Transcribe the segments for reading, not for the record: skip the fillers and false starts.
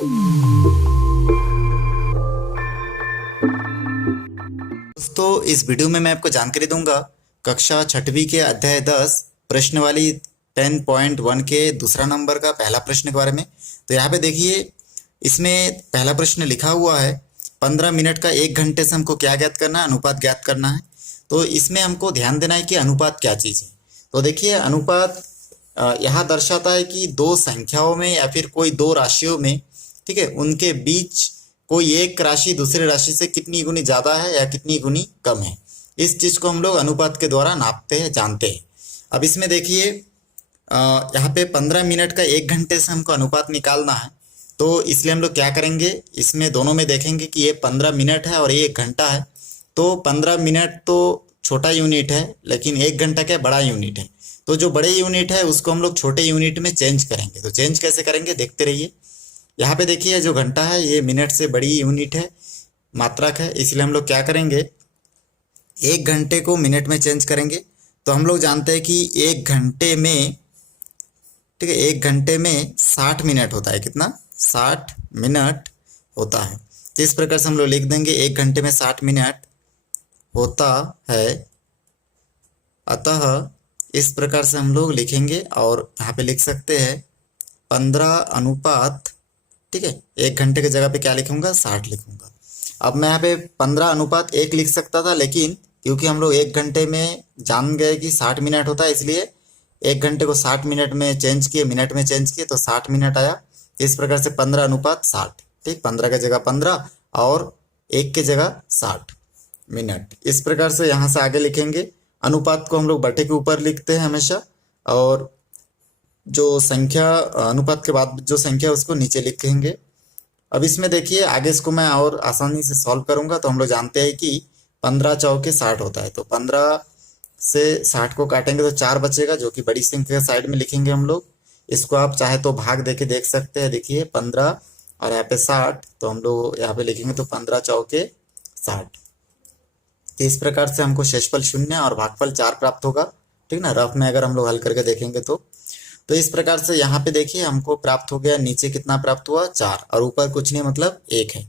दोस्तों, इस वीडियो में मैं आपको जानकारी दूंगा कक्षा छठवीं के अध्याय 10 प्रश्न वाली 10.1 के दूसरा नंबर का पहला प्रश्न के बारे में। तो यहाँ पे देखिए, इसमें पहला प्रश्न लिखा हुआ है 15 मिनट का 1 घंटे से हमको क्या ज्ञात करना है, अनुपात ज्ञात करना है। तो इसमें हमको ध्यान देना है कि अनुपात क्या चीज़ है। तो देखिए, अनुपात यहाँ दर्शाता है कि दो संख्याओं में या फिर कोई दो राशियों में, ठीक है, उनके बीच कोई एक राशि दूसरे राशि से कितनी गुनी ज़्यादा है या कितनी गुनी कम है। इस चीज़ को हम लोग अनुपात के द्वारा नापते हैं, जानते हैं। अब इसमें देखिए, यहाँ पे 15 मिनट का 1 घंटे से हमको अनुपात निकालना है। तो इसलिए हम लोग क्या करेंगे, इसमें दोनों में देखेंगे कि ये 15 मिनट है और ये 1 घंटा है। तो 15 मिनट तो छोटा यूनिट है, लेकिन 1 घंटा क्या बड़ा यूनिट है। तो जो बड़े यूनिट है उसको हम लोग छोटे यूनिट में चेंज करेंगे। तो चेंज कैसे करेंगे, देखते रहिए। यहाँ पे देखिए, जो घंटा है ये मिनट से बड़ी यूनिट है, मात्रक है, इसलिए हम लोग क्या करेंगे, 1 घंटे को मिनट में चेंज करेंगे। तो हम लोग जानते हैं कि 1 घंटे में, ठीक है, 1 घंटे में 60 मिनट होता है। कितना? 60 मिनट होता है। तो इस प्रकार से हम लोग लिख देंगे 1 घंटे में 60 मिनट होता है। अतः इस प्रकार से हम लोग लिखेंगे और यहाँ पे लिख सकते हैं 15 अनुपात, ठीक है, 1 घंटे की जगह पे क्या लिखूंगा, 60 लिखूंगा। अब मैं यहाँ पे 15 अनुपात 1 लिख सकता था, लेकिन क्योंकि हम लोग 1 घंटे में जान गए कि 60 मिनट होता है, इसलिए 1 घंटे को 60 मिनट में चेंज किए, मिनट में चेंज किए, तो 60 मिनट आया। इस प्रकार से 15 अनुपात 60, ठीक, 15 की जगह 15 और 1 की जगह 60 मिनट। इस प्रकार से यहाँ से आगे लिखेंगे। अनुपात को हम लोग बटे के ऊपर लिखते हैं हमेशा, और जो संख्या अनुपात के बाद जो संख्या उसको नीचे लिखेंगे। अब इसमें देखिए, आगे इसको मैं और आसानी से सॉल्व करूंगा। तो हम लोग जानते हैं कि 15 चौके 60 होता है। तो 15 से 60 को काटेंगे तो 4 बचेगा, जो कि बड़ी संख्या के साइड में लिखेंगे हम लोग। इसको आप चाहे तो भाग देके देख सकते हैं। देखिए 15 और यहाँ पे 60, तो हम लोग यहाँ पे लिखेंगे तो 15 चौके 60। तो इस प्रकार से हमको शेषफल 0 और भागफल 4 प्राप्त होगा, ठीक ना। रफ में अगर हम लोग हल करके देखेंगे तो इस प्रकार से यहाँ पे देखिए हमको प्राप्त हो गया। नीचे कितना प्राप्त हुआ, 4, और ऊपर कुछ नहीं, मतलब 1 है।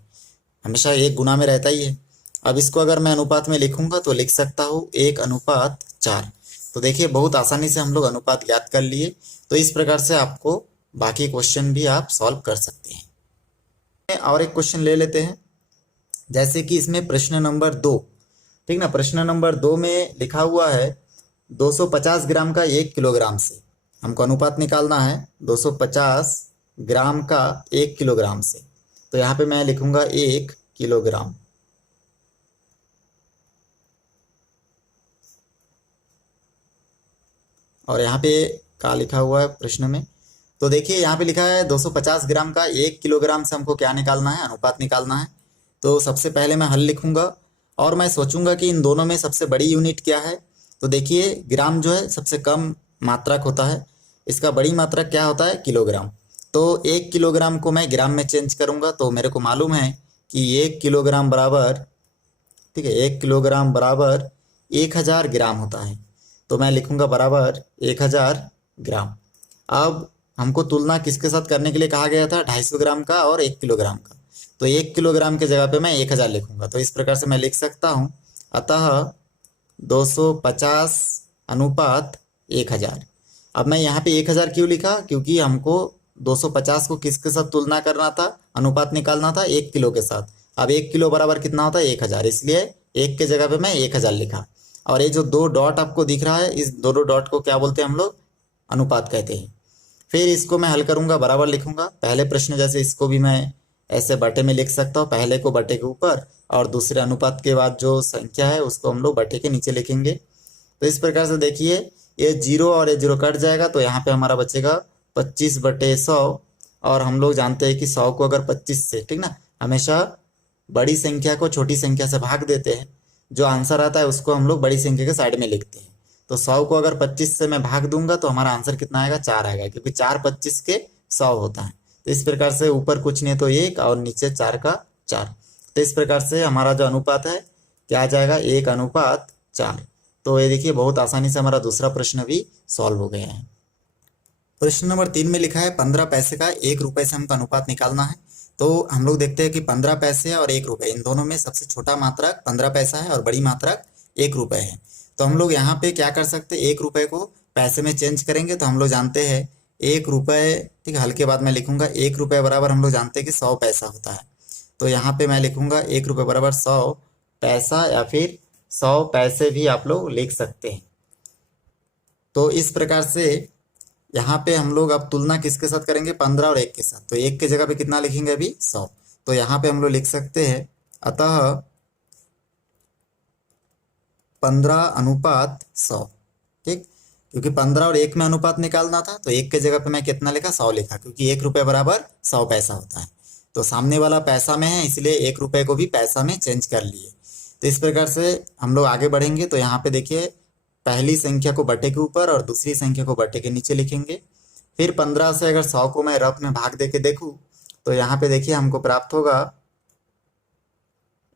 हमेशा 1 गुना में रहता ही है। अब इसको अगर मैं अनुपात में लिखूंगा तो लिख सकता हूँ 1 अनुपात 4। तो देखिए, बहुत आसानी से हम लोग अनुपात ज्ञात कर लिए। तो इस प्रकार से आपको बाकी क्वेश्चन भी आप सॉल्व कर सकते हैं। और एक क्वेश्चन ले लेते हैं, जैसे कि इसमें प्रश्न नंबर 2, ठीक ना। प्रश्न नंबर 2 में लिखा हुआ है 250 ग्राम का 1 किलोग्राम से हमको अनुपात निकालना है, 250 ग्राम का 1 किलोग्राम से। तो यहाँ पे मैं लिखूंगा 1 किलोग्राम। और यहाँ पे क्या लिखा हुआ है प्रश्न में, तो देखिए यहाँ पे लिखा है 250 ग्राम का 1 किलोग्राम से हमको क्या निकालना है, अनुपात निकालना है। तो सबसे पहले मैं हल लिखूंगा और मैं सोचूंगा कि इन दोनों में सबसे बड़ी यूनिट क्या है। तो देखिए, ग्राम जो है सबसे कम मात्रक होता है, इसका बड़ी मात्रक क्या होता है, किलोग्राम। तो 1 किलोग्राम को मैं ग्राम में चेंज करूंगा। तो मेरे को मालूम है कि 1 किलोग्राम बराबर, ठीक है, 1 किलोग्राम बराबर 1000 ग्राम होता है। तो मैं लिखूंगा बराबर 1000 ग्राम। अब हमको तुलना किसके साथ करने के लिए कहा गया था, 250 ग्राम का और 1 किलोग्राम का। तो 1 किलोग्राम के जगह पे मैं 1000 लिखूंगा। तो इस प्रकार से मैं लिख सकता हूँ, अतः 250 अनुपात 1000। अब मैं यहाँ पे 1000 क्यों लिखा, क्योंकि हमको 250 को किसके साथ तुलना करना था, अनुपात निकालना था 1 किलो के साथ। अब 1 किलो बराबर कितना होता है, 1000, इसलिए 1 के जगह पे मैं 1000 लिखा। और ये जो 2 डॉट आपको दिख रहा है, इस दोनों डॉट को क्या बोलते हैं हम लोग, अनुपात कहते हैं। फिर इसको मैं हल करूंगा, बराबर लिखूंगा। पहले प्रश्न जैसे इसको भी मैं ऐसे बटे में लिख सकता हूँ, पहले को बटे के ऊपर और दूसरे अनुपात के बाद जो संख्या है उसको हम लोग बटे के नीचे लिखेंगे। तो इस प्रकार से देखिए, ये 0 और ये 0 कट जाएगा, तो यहाँ पे हमारा बचेगा 25/100। और हम लोग जानते हैं कि 100 को अगर 25 से, ठीक ना, हमेशा बड़ी संख्या को छोटी संख्या से भाग देते हैं। जो आंसर आता है उसको हम लोग बड़ी संख्या के साइड में लिखते हैं। तो 100 को अगर 25 से मैं भाग दूंगा तो हमारा आंसर कितना आएगा, 4 आएगा, क्योंकि 4 25 के 100 होता है। तो इस प्रकार से ऊपर कुछ नहीं तो 1 और नीचे 4 का 4। तो इस प्रकार से हमारा जो अनुपात है क्या आ जाएगा, 1 अनुपात 4। तो ये देखिए, बहुत आसानी से हमारा दूसरा प्रश्न भी सॉल्व हो गया है। प्रश्न नंबर 3 में लिखा है 15 पैसे का 1 रुपए से हमको अनुपात निकालना है। तो हम लोग देखते हैं कि 15 पैसे और 1 रुपये, इन दोनों में सबसे छोटा मात्रक 15 पैसा है और बड़ी मात्रक 1 रुपये है। तो हम लोग यहाँ पे क्या कर सकते हैं, 1 रुपये को पैसे में चेंज करेंगे। तो हम लोग जानते हैं 1 रुपये, ठीक है, हल्के बाद मैं लिखूंगा 1 रुपये बराबर हम लोग जानते हैं कि 100 पैसा होता है। तो यहाँ पे मैं लिखूंगा 1 रुपये बराबर 100 पैसा, या फिर 100 पैसे भी आप लोग लिख सकते हैं। तो इस प्रकार से यहाँ पे हम लोग अब तुलना किसके साथ करेंगे, 15 और 1 के साथ। तो 1 के जगह पे कितना लिखेंगे अभी, 100। तो यहाँ पे हम लोग लिख सकते हैं अतः 15:100, ठीक। क्योंकि 15 और 1 में अनुपात निकालना था, तो 1 के जगह पे मैं कितना लिखा, 100 लिखा, क्योंकि 1 रुपये बराबर 100 पैसा होता है। तो सामने वाला पैसा में है, इसलिए 1 रुपये को भी पैसा में चेंज कर लिए। तो इस प्रकार से हम लोग आगे बढ़ेंगे। तो यहाँ पे देखिए, पहली संख्या को बटे के ऊपर और दूसरी संख्या को बटे के नीचे लिखेंगे। फिर 15 से अगर 100 को मैं रफ में भाग दे के देखूँ, तो यहाँ पे देखिए हमको प्राप्त होगा,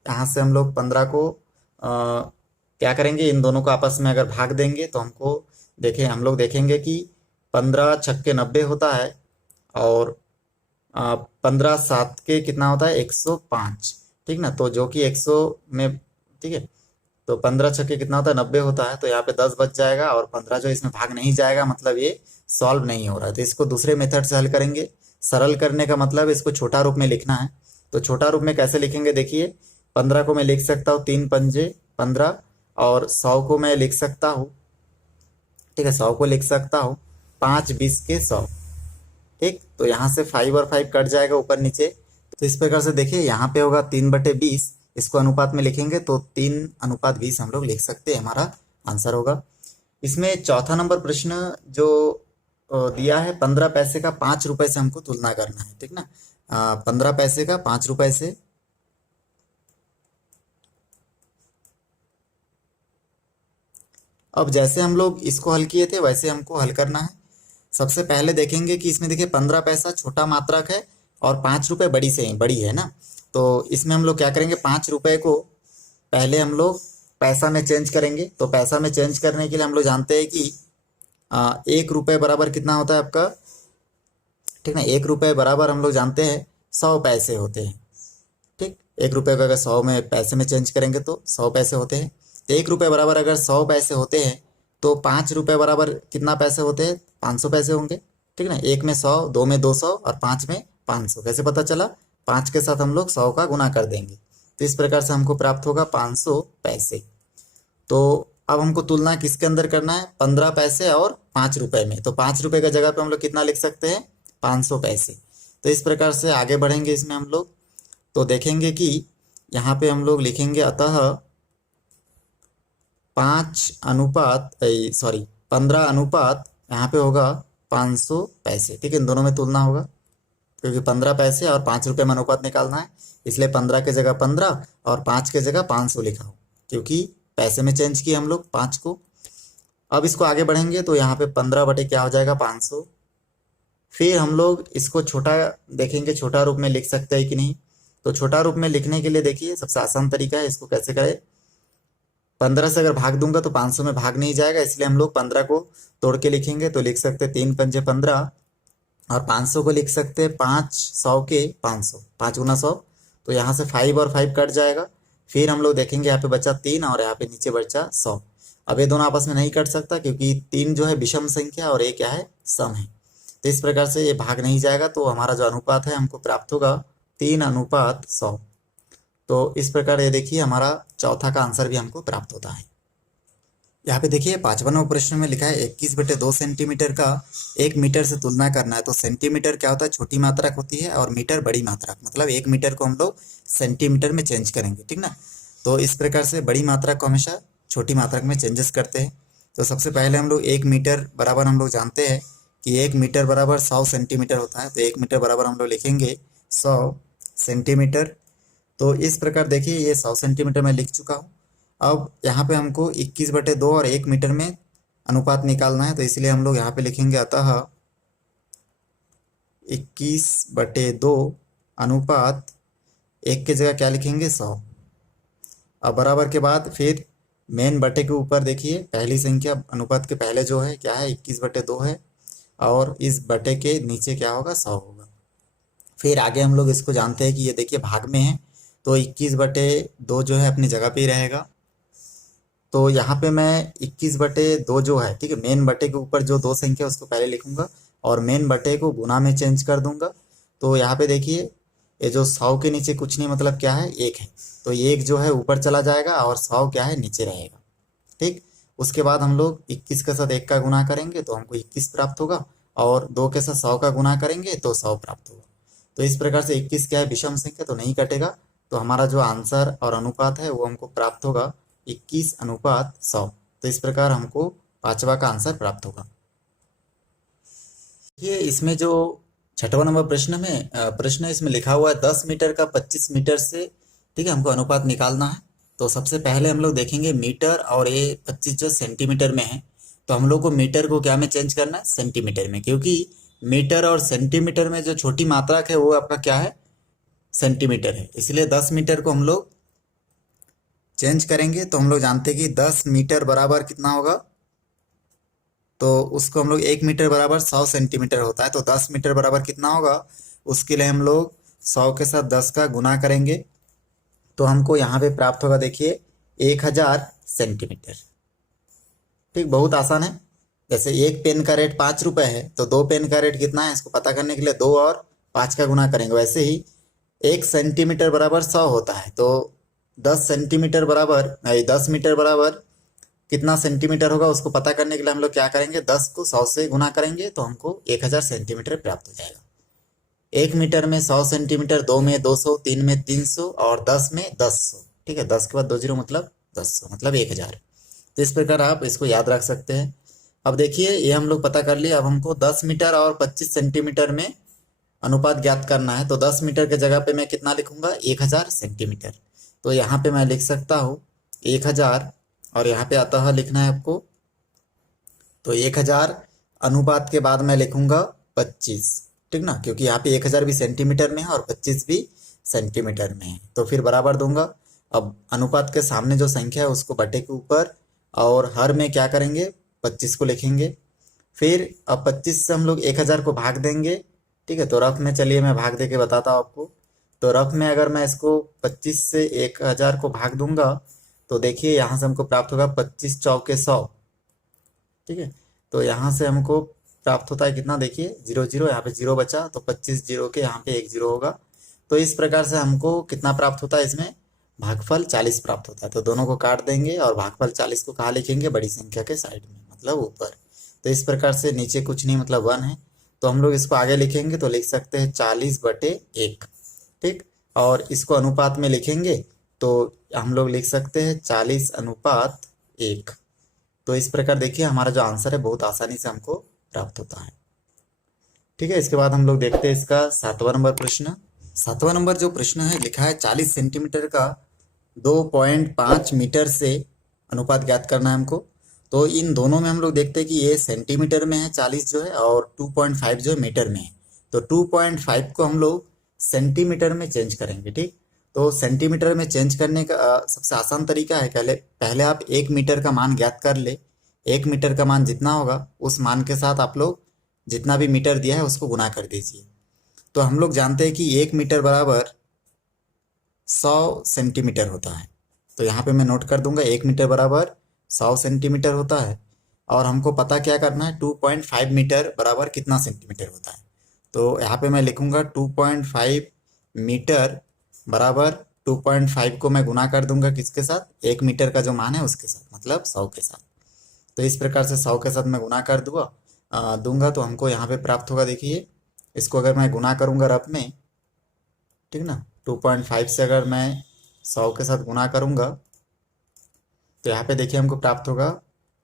यहाँ से हम लोग 15 को क्या करेंगे, इन दोनों को आपस में अगर भाग देंगे तो हमको देखें, हम लोग देखेंगे कि 15 छक्के 90 होता है, और 15 7 के कितना होता है, 105, ठीक ना। तो जो कि 100 में, ठीक है, तो 15 छक्के कितना होता है, 90 होता है। तो यहाँ पे 10 बच जाएगा, और 15 जो इसमें भाग नहीं जाएगा, मतलब ये सॉल्व नहीं हो रहा है। तो इसको दूसरे मेथड से हल करेंगे। सरल करने का मतलब इसको छोटा रूप में लिखना है। तो छोटा रूप में कैसे लिखेंगे, देखिए 15 को मैं लिख सकता हूँ 3 पंजे 15, और 100 को मैं लिख सकता हूँ, ठीक है, 100 को लिख सकता हूँ 5 20 के 100, ठीक। तो यहाँ से 5 और 5 कट जाएगा ऊपर नीचे। तो इस प्रकार से देखिए यहाँ पे होगा 3/20, इसको अनुपात में लिखेंगे तो 3:20 हम लोग लिख सकते हैं, हमारा आंसर होगा। इसमें चौथा नंबर प्रश्न जो दिया है, 15 पैसे का 5 रुपए से हमको तुलना करना है, ठीक ना। 15 पैसे का 5 रुपए से, अब जैसे हम लोग इसको हल किए थे वैसे हमको हल करना है। सबसे पहले देखेंगे कि इसमें देखिए 15 पैसा छोटा मात्रक है और 5 रुपए बड़ी है ना। तो इसमें हम लोग क्या करेंगे, 5 रुपए को पहले हम लोग पैसा में चेंज करेंगे। तो पैसा में चेंज करने के लिए हम लोग जानते हैं कि 1 रुपये बराबर कितना होता है आपका, ठीक ना। 1 रुपये बराबर हम लोग जानते हैं 100 पैसे होते हैं, ठीक। 1 रुपये को अगर 100 में पैसे में चेंज करेंगे तो 100 पैसे होते हैं। तो 1 रुपये बराबर अगर 100 पैसे होते हैं, तो 5 रुपये बराबर कितना पैसे होते हैं, 500 पैसे होंगे, ठीक ना। 1 में 100, 2 में 200 और 5 में 500। कैसे पता चला, 5 के साथ हम लोग 100 का गुना कर देंगे। तो इस प्रकार से हमको प्राप्त होगा 500 पैसे। तो अब हमको तुलना किसके अंदर करना है, 15 पैसे और 5 रुपए में। तो 5 रुपए का जगह पे हम लोग कितना लिख सकते हैं, 500 पैसे। तो इस प्रकार से आगे बढ़ेंगे इसमें हम लोग। तो देखेंगे कि यहाँ पे हम लोग लिखेंगे अतः 15 अनुपात यहाँ पे होगा 500 पैसे, ठीक है। इन दोनों में तुलना होगा, क्योंकि 15 पैसे और 5 रुपये में अनुपात निकालना है, इसलिए 15 के जगह 15 और 5 के जगह 500 लिखा हो, क्योंकि पैसे में चेंज किए हम लोग 5 को। अब इसको आगे बढ़ेंगे तो यहाँ पे 15 बटे क्या हो जाएगा, 500। फिर हम लोग इसको छोटा देखेंगे, छोटा रूप में लिख सकते हैं कि नहीं। तो छोटा रूप में लिखने के लिए देखिए सबसे आसान तरीका है, इसको कैसे करें। 15 से अगर भाग दूंगा तो 500 में भाग नहीं जाएगा, इसलिए हम लोग 15 को तोड़ के लिखेंगे। तो लिख सकते 3 पंजे 15, और 500 को लिख सकते हैं 5 100 के 500, 5 गुना 100। तो यहाँ से 5 और 5 कट जाएगा। फिर हम लोग देखेंगे यहाँ पे बचा 3 और यहाँ पे नीचे बचा 100। अब ये दोनों आपस में नहीं कट सकता, क्योंकि 3 जो है विषम संख्या और 1 क्या है, सम है। तो इस प्रकार से ये भाग नहीं जाएगा। तो हमारा जो अनुपात है हमको प्राप्त होगा 3:100। तो इस प्रकार ये देखिए हमारा चौथा का आंसर भी हमको प्राप्त होता है। यहाँ पे देखिए 55वां नंबर प्रश्न में लिखा है 21/2 सेंटीमीटर का 1 मीटर से तुलना करना है। तो सेंटीमीटर क्या होता है, छोटी मात्रक होती है, और मीटर बड़ी मात्रक, मतलब 1 मीटर को हम लोग सेंटीमीटर में चेंज करेंगे, ठीक ना। तो इस प्रकार से बड़ी मात्रक को हमेशा छोटी मात्रक में चेंजेस करते हैं। तो सबसे पहले हम लोग 1 मीटर बराबर हम लोग जानते हैं कि 1 मीटर बराबर 100 सेंटीमीटर होता है। तो 1 मीटर बराबर हम लोग लिखेंगे 100 सेंटीमीटर। तो इस प्रकार देखिए ये 100 सेंटीमीटर में लिख चुका हूँ। अब यहाँ पे हमको 21/2 और 1 मीटर में अनुपात निकालना है। तो इसलिए हम लोग यहाँ पे लिखेंगे अतः 21/2 अनुपात 1 के जगह क्या लिखेंगे, 100। अब बराबर के बाद फिर मेन बटे के ऊपर देखिए पहली संख्या अनुपात के पहले जो है क्या है, 21/2 है, और इस बटे के नीचे क्या होगा, 100 होगा। फिर आगे हम लोग इसको जानते हैं कि ये देखिए भाग में है, तो 21/2 जो है अपनी जगह पे ही रहेगा। तो यहाँ पे मैं 21/2 जो है, ठीक है, मेन बटे के ऊपर जो दो संख्या है उसको पहले लिखूंगा और मेन बटे को गुना में चेंज कर दूंगा। तो यहाँ पे देखिए ये जो 100 के नीचे कुछ नहीं मतलब क्या है, 1 है, तो ये 1 जो है ऊपर चला जाएगा और 100 क्या है, नीचे रहेगा। ठीक, उसके बाद हम लोग 21 के साथ 1 का गुना करेंगे तो हमको 21 प्राप्त होगा, और 2 के साथ 100 का गुना करेंगे तो 100 प्राप्त होगा। तो इस प्रकार से 21 क्या है, विषम संख्या, तो नहीं कटेगा। तो हमारा जो आंसर और अनुपात है वो हमको प्राप्त होगा 21:100। तो इस प्रकार हमको पांचवा का आंसर प्राप्त होगा। ये इसमें जो छठवां नंबर प्रश्न है, इसमें लिखा हुआ है 10 मीटर का 25 मीटर से, ठीक है, हमको अनुपात निकालना है। तो सबसे पहले हम लोग देखेंगे मीटर, और ये 25 जो सेंटीमीटर में है, तो हम लोग को मीटर को क्या में चेंज करना है, सेंटीमीटर में, क्योंकि मीटर और सेंटीमीटर में जो छोटी मात्रक है वो आपका क्या है, सेंटीमीटर है। इसलिए 10 मीटर को हम लोग चेंज करेंगे तो हम लोग जानते हैं कि 10 मीटर बराबर कितना होगा, तो उसको हम लोग 1 मीटर बराबर 100 सेंटीमीटर होता है। तो 10 मीटर बराबर कितना होगा, उसके लिए हम लोग 100 के साथ 10 का गुना करेंगे तो हमको यहाँ पे प्राप्त होगा, देखिए 1000 सेंटीमीटर। ठीक, बहुत आसान है। जैसे एक पेन का रेट 5 रुपए है, तो 2 पेन का रेट कितना है, इसको पता करने के लिए 2 और 5 का गुना करेंगे। वैसे ही 1 सेंटीमीटर बराबर 100 होता है, तो 10 सेंटीमीटर बराबर 10 मीटर बराबर कितना सेंटीमीटर होगा, उसको पता करने के लिए हम लोग क्या करेंगे, 10 को 100 से गुना करेंगे तो हमको 1000 सेंटीमीटर प्राप्त हो जाएगा। 1 मीटर में 100 सेंटीमीटर, 2 में 200, 3 में 300 और 10 में 1000। ठीक है, 10 के बाद 2 जीरो मतलब 10 मतलब 1000। तो इस प्रकार आप इसको याद रख सकते हैं। अब देखिए ये हम लोग पता कर लिए। अब हमको 10 मीटर और 25 सेंटीमीटर में अनुपात ज्ञात करना है। तो 10 मीटर के जगह पे मैं कितना लिखूंगा, 1000 सेंटीमीटर। तो यहाँ पे मैं लिख सकता हूँ 1000, और यहाँ पे अतः लिखना है आपको। तो 1000 अनुपात के बाद मैं लिखूंगा 25, ठीक ना, क्योंकि यहाँ पे 1000 भी सेंटीमीटर में है और 25 भी सेंटीमीटर में है। तो फिर बराबर दूंगा। अब अनुपात के सामने जो संख्या है उसको बटे के ऊपर, और हर में क्या करेंगे, 25 को लिखेंगे। फिर अब 25 से हम लोग 1000 को भाग देंगे। ठीक है, तो रफ में चलिए मैं भाग दे के बताता हूँ आपको। तो रफ में अगर मैं इसको 25 से 1000 को भाग दूंगा तो देखिए यहाँ से हमको प्राप्त होगा 25 चौके 100। ठीक है, तो यहाँ से हमको प्राप्त होता है कितना, देखिए 0 0, यहाँ पे 0 बचा, तो 25 जीरो के यहाँ पे 1 0 होगा। तो इस प्रकार से हमको कितना प्राप्त होता है, इसमें भागफल 40 प्राप्त होता है। तो दोनों को काट देंगे और भागफल 40 को कहाँ लिखेंगे, बड़ी संख्या के साइड में, मतलब ऊपर। तो इस प्रकार से नीचे कुछ नहीं मतलब 1 है, तो हम लोग इसको आगे लिखेंगे तो लिख सकते हैं 40/1। ठीक, और इसको अनुपात में लिखेंगे तो हम लोग लिख सकते हैं 40:1। तो इस प्रकार देखिए हमारा जो आंसर है बहुत आसानी से हमको प्राप्त होता है। ठीक है, इसके बाद हम लोग देखते हैं इसका 7वां नंबर प्रश्न। 7वां नंबर जो प्रश्न है लिखा है 40 सेंटीमीटर का 2.5 मीटर से अनुपात ज्ञात करना है हमको। तो इन दोनों में हम लोग देखते हैं कि ये सेंटीमीटर में है 40 जो है, और 2.5 जो है मीटर में है। तो 2.5 को हम लोग सेंटीमीटर में चेंज करेंगे। ठीक, तो सेंटीमीटर में चेंज करने का सबसे आसान तरीका है, पहले आप 1 मीटर का मान ज्ञात कर ले। 1 मीटर का मान जितना होगा उस मान के साथ आप लोग जितना भी मीटर दिया है उसको गुना कर दीजिए। तो हम लोग जानते हैं कि 1 मीटर बराबर 100 सेंटीमीटर होता है। तो यहाँ पे मैं नोट कर दूंगा 1 मीटर बराबर 100 सेंटीमीटर होता है। और हमको पता क्या करना है, 2.5 मीटर बराबर कितना सेंटीमीटर होता है। तो यहाँ पे मैं लिखूंगा 2.5 मीटर बराबर 2.5 को मैं गुना कर दूंगा किसके साथ, 1 मीटर का जो मान है उसके साथ, मतलब 100 के साथ। तो इस प्रकार से 100 के साथ मैं गुना कर दूंगा तो हमको यहाँ पे प्राप्त होगा। देखिए इसको अगर मैं गुना करूंगा रफ में, ठीक ना, 2.5 से अगर मैं 100 के साथ गुना करूंगा तो यहाँ पे देखिए हमको प्राप्त होगा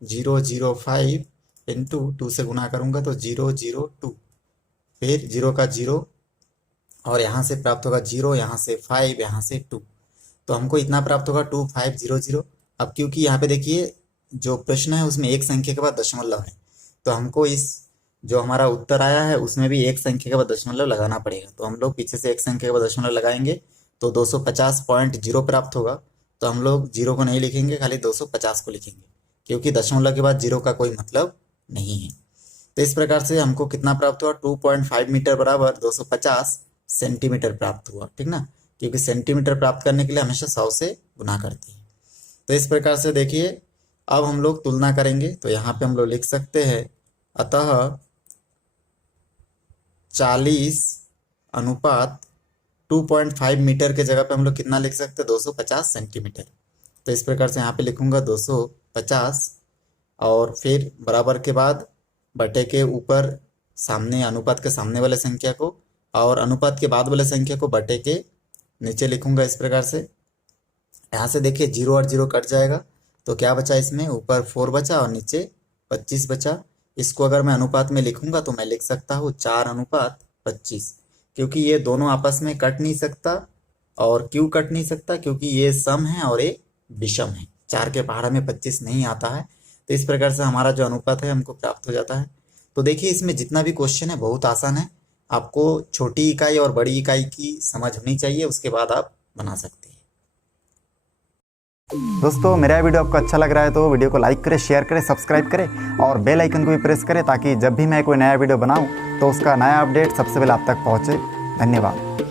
005 इंटू 2 से गुना करूंगा तो 002, फिर 0 का 0, और यहाँ से प्राप्त होगा 0, यहाँ से 5, यहाँ से 2। तो हमको इतना प्राप्त होगा 2500। अब क्योंकि यहाँ पे देखिए जो प्रश्न है उसमें एक संख्या के बाद दशमलव है, तो हमको इस जो हमारा उत्तर आया है उसमें भी एक संख्या के बाद दशमलव लगाना पड़ेगा। तो हम लोग पीछे से एक संख्या के बाद दशमलव लगाएंगे तो 250.0 प्राप्त होगा। तो हम लोग 0 को नहीं लिखेंगे, खाली 250 को लिखेंगे, क्योंकि दशमलव के बाद 0 का कोई मतलब नहीं है। तो इस प्रकार से हमको कितना प्राप्त हुआ, 2.5 मीटर बराबर 250 सेंटीमीटर प्राप्त हुआ, ठीक ना, क्योंकि सेंटीमीटर प्राप्त करने के लिए हमेशा 100 से गुना करते हैं। तो इस प्रकार से देखिए अब हम लोग तुलना करेंगे, तो यहाँ पे हम लोग लिख सकते हैं अतः 40 अनुपात 2.5 मीटर के जगह पे हम लोग कितना लिख सकते हैं, 250 सेंटीमीटर। तो इस प्रकार से यहाँ पे लिखूंगा 250 और फिर बराबर के बाद बटे के ऊपर सामने अनुपात के सामने वाले संख्या को और अनुपात के बाद वाले संख्या को बटे के नीचे लिखूंगा इस प्रकार से। यहाँ से देखिए 0 और 0 कट जाएगा, तो क्या बचा इसमें, ऊपर 4 बचा और नीचे 25 बचा। इसको अगर मैं अनुपात में लिखूंगा तो मैं लिख सकता हूँ 4:25, क्योंकि ये दोनों आपस में कट नहीं सकता। और क्यों कट नहीं सकता, क्योंकि ये सम है और ये विषम है, 4 के पहाड़ा में 25 नहीं आता है। तो इस प्रकार से हमारा जो अनुपात है हमको प्राप्त हो जाता है। तो देखिए इसमें जितना भी क्वेश्चन है बहुत आसान है, आपको छोटी इकाई और बड़ी इकाई की समझ होनी चाहिए, उसके बाद आप बना सकते हैं। दोस्तों मेरा वीडियो आपको अच्छा लग रहा है तो वीडियो को लाइक करें, शेयर करें, सब्सक्राइब करें और बेल आइकन को भी प्रेस करें, ताकि जब भी मैं कोई नया वीडियो बनाऊं तो उसका नया अपडेट सबसे पहले आप तक पहुंचे। धन्यवाद।